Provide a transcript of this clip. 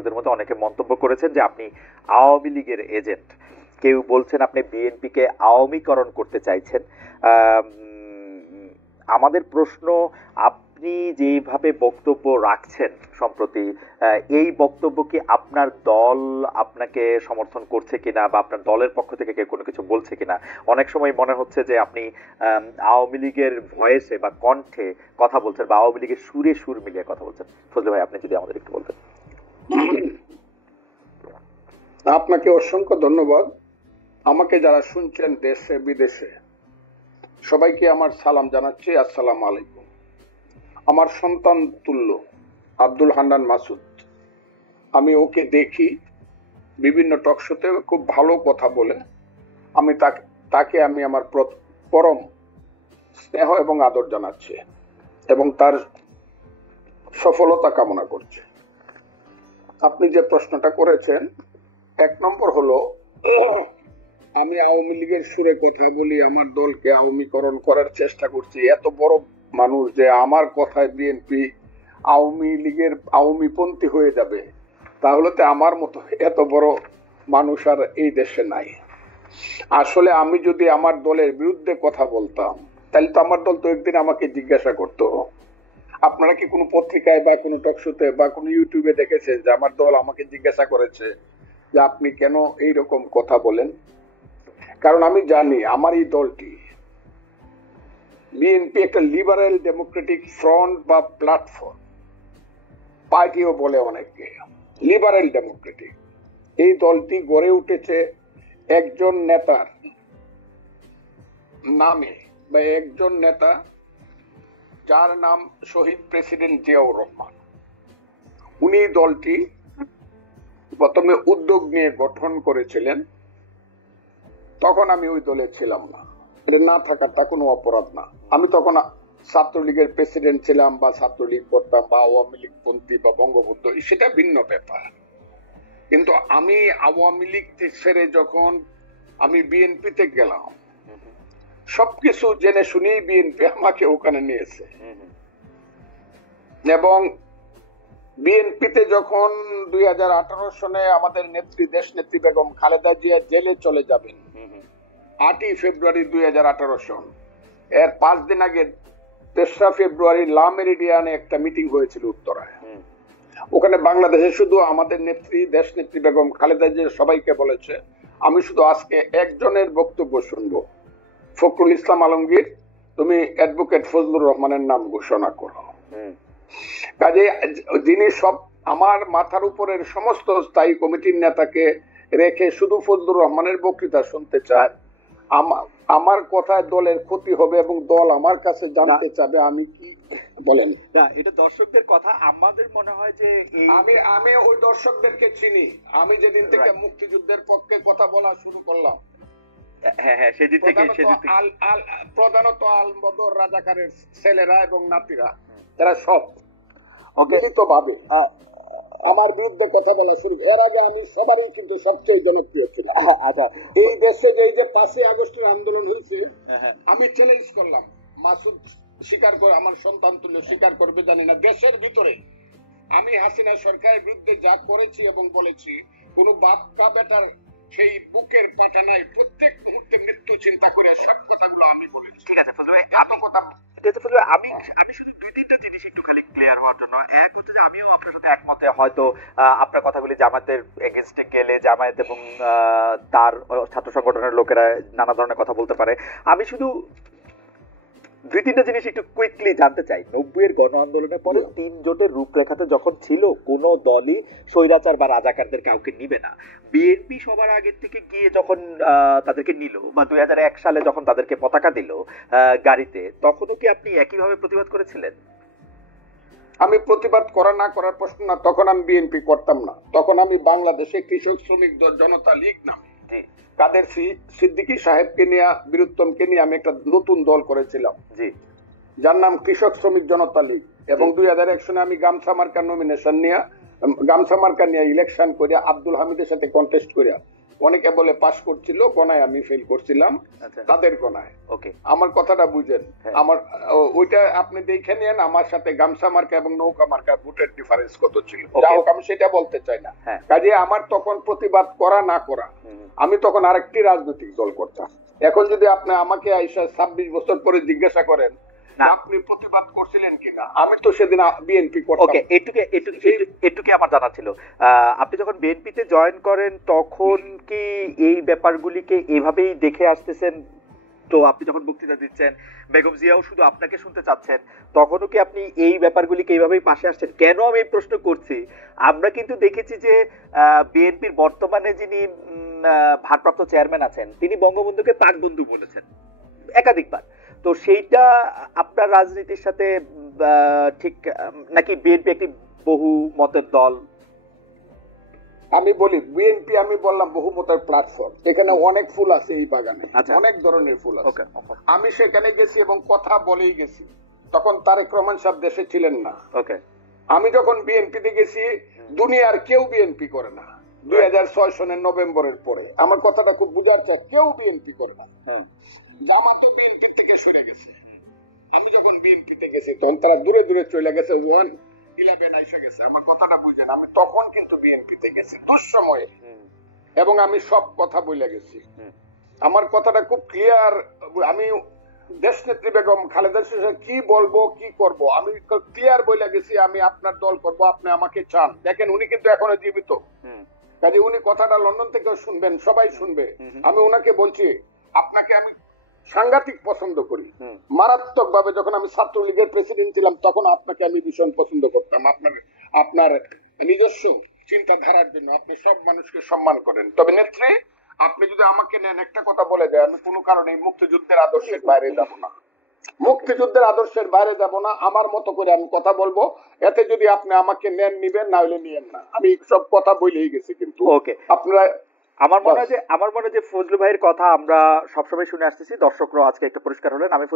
দর্শকদের মধ্যে অনেকে মন্তব্য করেছেন যে আপনি আওয়ামী লীগের এজেন্ট, কেউ বলছেন আপনি বিএনপিকে আওয়ামীকরণ করতে চাইছেন। আমাদের প্রশ্ন, আপনি যেভাবে বক্তব্য রাখছেন সম্প্রতি, এই বক্তব্য কি আপনার দল আপনাকে সমর্থন করছে কিনা বা আপনার দলের পক্ষ থেকে কেউ কোনো কিছু বলছে কিনা? অনেক সময় মনে হচ্ছে যে আপনি আওয়ামী লীগের ভয়েসে বা কণ্ঠে কথা বলছেন বা আওয়ামী লীগের সুরে সুর মিলিয়ে কথা বলছেন। ফজলে ভাই, আপনি যদি আমাদের একটু বলতেন। আপনাকে অসংখ্য ধন্যবাদ। আমাকে যারা শুনছেন দেশে বিদেশে সবাইকে আমার সালাম জানাচ্ছি। আসসালামু আলাইকুম। আমার সন্তান তুল্য আব্দুল হান্নান মাসুদ, আমি ওকে দেখি বিভিন্ন টক শোতে, খুব ভালো কথা বলে। আমি তাকে আমি আমার পরম স্নেহ এবং আদর জানাচ্ছি এবং তার সফলতা কামনা করছি। আপনি যে প্রশ্নটা করেছেন, এক নম্বর হলো আমি আওয়ামী লীগের সুরে কথা বলি, আমার দলকে আওয়ামীকরণ করার চেষ্টা করছি। এত বড় মানুষ যে আমার কথায় বিএনপি আওয়ামী লীগের আওয়ামীপন্থী হয়ে যাবে, তাহলে তো আমার মতো এত বড় মানুষ আর এই দেশে নাই। আসলে আমি যদি আমার দলের বিরুদ্ধে কথা বলতাম, তাহলে তো আমার দল তো একদিন আমাকে জিজ্ঞাসা করতো। আপনারা কি কোনো পত্রিকায় বা কোনো টকশোতে বা কোনো ইউটিউবে দেখেছেন যে আমার দল আমাকে জিজ্ঞাসা করেছে যে আপনি কেন এইরকম কথা বলেন? কারণ আমি জানি আমার এই দলটি, বিএনপি, একটা লিবারেল ডেমোক্রেটিক ফ্রন্ট বা প্ল্যাটফর্ম, পার্টিও বলে অনেকে, লিবারেল ডেমোক্রেটিক। এই দলটি গড়ে উঠেছে একজন নেতার নামে, বা একজন নেতা যার নাম শহীদ প্রেসিডেন্ট জিয়াউর রহমান। উনি দলটি প্রথমে উদ্যোগ নিয়ে গঠন করেছিলেন। তখন আমি ওই দলে ছিলাম না, এটা না থাকাটা কোনো অপরাধ না। আমি তখন ছাত্রলীগের প্রেসিডেন্ট ছিলাম বা ছাত্রলীগ করতাম বা আওয়ামী লীগ পন্থী বা বঙ্গবন্ধু, সেটা ভিন্ন ব্যাপার। কিন্তু আমি আওয়ামী লীগ ছেড়ে যখন আমি বিএনপিতে গেলাম, সবকিছু জেনে শুনেই বিএনপি আমাকে ওখানে নিয়েছে। এবং বিএনপিতে যখন 2018 সনে আমাদের নেত্রী, দেশ নেত্রী বেগম খালেদা জিয়া জেলে চলে যাবেন 8ই ফেব্রুয়ারি 2018 সন, এর 5 দিন আগে 3রা ফেব্রুয়ারি লা মেরিডিয়ানে একটা মিটিং হয়েছিল উত্তরায়। ওখানে বাংলাদেশে শুধু আমাদের নেত্রী, দেশ নেত্রী বেগম খালেদা জিয়া সবাইকে বলেছে, আমি শুধু আজকে একজনের বক্তব্য শুনবো, ফখরুল ইসলাম আলমগীর, তুমি অ্যাডভোকেট ফজলুর রহমানের নাম ঘোষণা করো। কাজে যিনি সব আমার মাথার উপরের সমস্ত স্থায়ী কমিটির নেতাকে রেখে শুধু ফজলুর রহমানের বক্তৃতা শুনতে চায়, আমার কথায় দলের ক্ষতি হবে এবং দল আমার কাছে জানতে চাবে আমি কি বলেন। এটা দর্শকদের কথা। আমাদের মনে হয় যে আমি ওই দর্শকদেরকে চিনি। আমি যেদিন থেকে মুক্তিযুদ্ধের পক্ষে কথা বলা শুরু করলাম, সেদিন থেকে প্রধানত আল বদর রাজাকারের ছেলেরা এবং নাতিরা, তারা সব অজ্ঞাত ভাবে আমার বিরুদ্ধে কথা বলা শুরু। এর আগে আমি সবারই কিন্তু সবচেয়ে জনপ্রিয় ছিলাম। এই দেশে যে 5ই আগস্টের আন্দোলন হয়েছে, আমি চ্যালেঞ্জ করলাম, মাসুদ স্বীকার করে, আমার সন্তান তুল্য স্বীকার করবে জানি না, দেশের ভিতরে আমি হাসিনা সরকারের বিরুদ্ধে যা করেছি এবং বলেছি, কোন বাচ্চা বেটার সেই বুকের পাটা নাই, প্রত্যেক মুহূর্তে মৃত্যু চিন্তা করে সব কথাগুলো আমি বলেছি। ঠিক আছে ফজলে ভাই, এত কথা আমি শুধু 2-3টা জিনিস একটু খালি ক্লিয়ার হওয়ার জন্য। এক হচ্ছে যে আমিও আপনার সাথে একমতে, হয়তো আপনার কথাগুলি জামায়াতের এগেইনস্টে গেলে জামায়াত এবং তার ছাত্র সংগঠনের লোকেরা নানা ধরনের কথা বলতে পারে। আমি শুধু 2-3টা জিনিস একটু কুইকলি জানতে চাই। 90-এর গণ আন্দোলনের পরে 3 জোটের রূপরেখাতে যখন ছিল, কোন দলই স্বৈরাচার বা রাজাকারদের কাউকে নিবে না। বিএনপি সবার আগের থেকে গিয়ে যখন তাদেরকে নিল, বা 2001 সালে যখন তাদেরকে পতাকা দিল গাড়িতে, তখনও কি আপনি একইভাবে প্রতিবাদ করেছিলেন? আমি প্রতিবাদ করা না করার প্রশ্ন না, তখন আমি বিএনপি করতাম না। তখন আমি বাংলাদেশে কৃষক শ্রমিক জনতা লীগ নামে কাদের সিদ্দিকী সাহেবকে নিয়ে, বীরুত্তমকে নিয়ে আমি একটা নতুন দল করেছিলাম, যার নাম কৃষক শ্রমিক জনতা লীগ। এবং 2001 সনে আমি গামছা মার্কা নমিনেশন নিয়ে, গামছা মার্কা নিয়ে ইলেকশন করে আব্দুল হামিদের সাথে কন্টেস্ট করে অনেকে বলে পাস করছিল, গণায় আমি ফেল করছিলাম, আচ্ছা তাদের গণায়। ওকে আমার কথাটা বুঝেন। হ্যাঁ। আমার ওইটা আপনি দেখে নেন আমার সাথে গামছা মার্কা এবং নৌকা মার্কা ভোটের ডিফারেন্স কত ছিল। Okay. যাই হোক, আমি সেটা বলতে চাই না। হ্যাঁ। কাজে আমার তখন প্রতিবাদ করা না করা, আমি তখন আরেকটি রাজনৈতিক দল করতাম। এখন যদি আপনি আমাকে আইসা 26 বছর পরে জিজ্ঞাসা করেন না। আপনি প্রতিবাদ করছিলেন কিনা, আমি তো সেদিন বিএনপি করতাম। ওকে, এটুকু আমার জানা ছিল। আপনি যখন বিএনপিতে জয়েন করেন তখন কি এই ব্যাপারগুলিকে এভাবেই দেখে আসতেছেন? তো আপনি যখন বক্তৃতা দিচ্ছেন, বেগম জিয়াও শুধু আপনাকে শুনতে চাচ্ছেন, তখনও কি আপনি এই ব্যাপারগুলিকে এইভাবেই পাশে আসছেন? কেন আমি এই প্রশ্ন করছি, আমরা কিন্তু দেখেছি যে বিএনপির বর্তমানে যিনি ভারপ্রাপ্ত চেয়ারম্যান আছেন, তিনি বঙ্গবন্ধুকে পাক বন্ধু বলেছেন একাধিকবার। তো সেইটা আপনার রাজনীতির সাথে ঠিক নাকি বিএনপি একটি বহু মতের দল? আমি বলি বিএনপি, আমি বললাম বহুমতের প্ল্যাটফর্ম। এখানে অনেক ফুল আছে এই বাগানে, আচ্ছা। অনেক ধরনের ফুল আছে। ওকে আমি সেখানে গেছি এবং কথা বলেই গেছি। তখন তারেক রহমান সাহেব দেশে ছিলেন না। ওকে আমি যখন বিএনপিতে গেছি, দুনিয়ার কেউ বিএনপি করে না 2006 সনের নভেম্বরের পরে। আমার কথাটা খুব বুঝার চাই, কেউ বিএনপি করে না। জামাতও বিএনপি থেকে সরে গেছে। আমি যখন বিএনপিতে গেছি তখন তারা দূরে দূরে চলে গেছে, 1-11 আইসা গেছে। আমার কথাটা বুঝেন, আমি তখন কিন্তু বিএনপিতে গেছি দুঃসময়ে, এবং আমি সব কথা বলে গেছি। আমার কথাটা খুব ক্লিয়ার। আমি দেশনেত্রী বেগম খালেদা জিয়া কি বলবো কি করব আমি ক্লিয়ার বলে গেছি, আমি আপনার দল করব, আপনি আমাকে চান। দেখেন উনি কিন্তু এখনো জীবিত, কাজে উনি কথাটা লন্ডন থেকেও শুনবেন, সবাই শুনবে। আমি ওনাকে বলছি, আপনাকে আমি সাংঘাতিক পছন্দ করি, মারাত্মক ভাবে। যখন আমি ছাত্রলীগের প্রেসিডেন্ট ছিলাম তখন আপনাকে আমি ভীষণ পছন্দ করতাম, আপনার নিজস্ব চিন্তাধারার জন্য। আপনি সব মানুষকে সম্মান করেন। তবে নেত্রী, আপনি যদি আমাকে নেন, একটা কথা বলে দেয়, আমি কোনো কারণে মুক্তিযুদ্ধের আদর্শের বাইরে যাব না। মুক্তিযুদ্ধের আদর্শের বাইরে যাব না, আমার মতো করে আমি কথা বলবো। এতে যদি আপনি আমাকে নেন নিবেন, না হলে নিয়েন না। আমি সব কথা বলেই গেছি। কিন্তু ওকে, আপনারা, আমার মনে হয় যে ফজলু ভাইয়ের কথা আমরা সবসময় শুনে আসতেছি, দর্শকরা আজকে একটা পরিষ্কার হলেন। আমি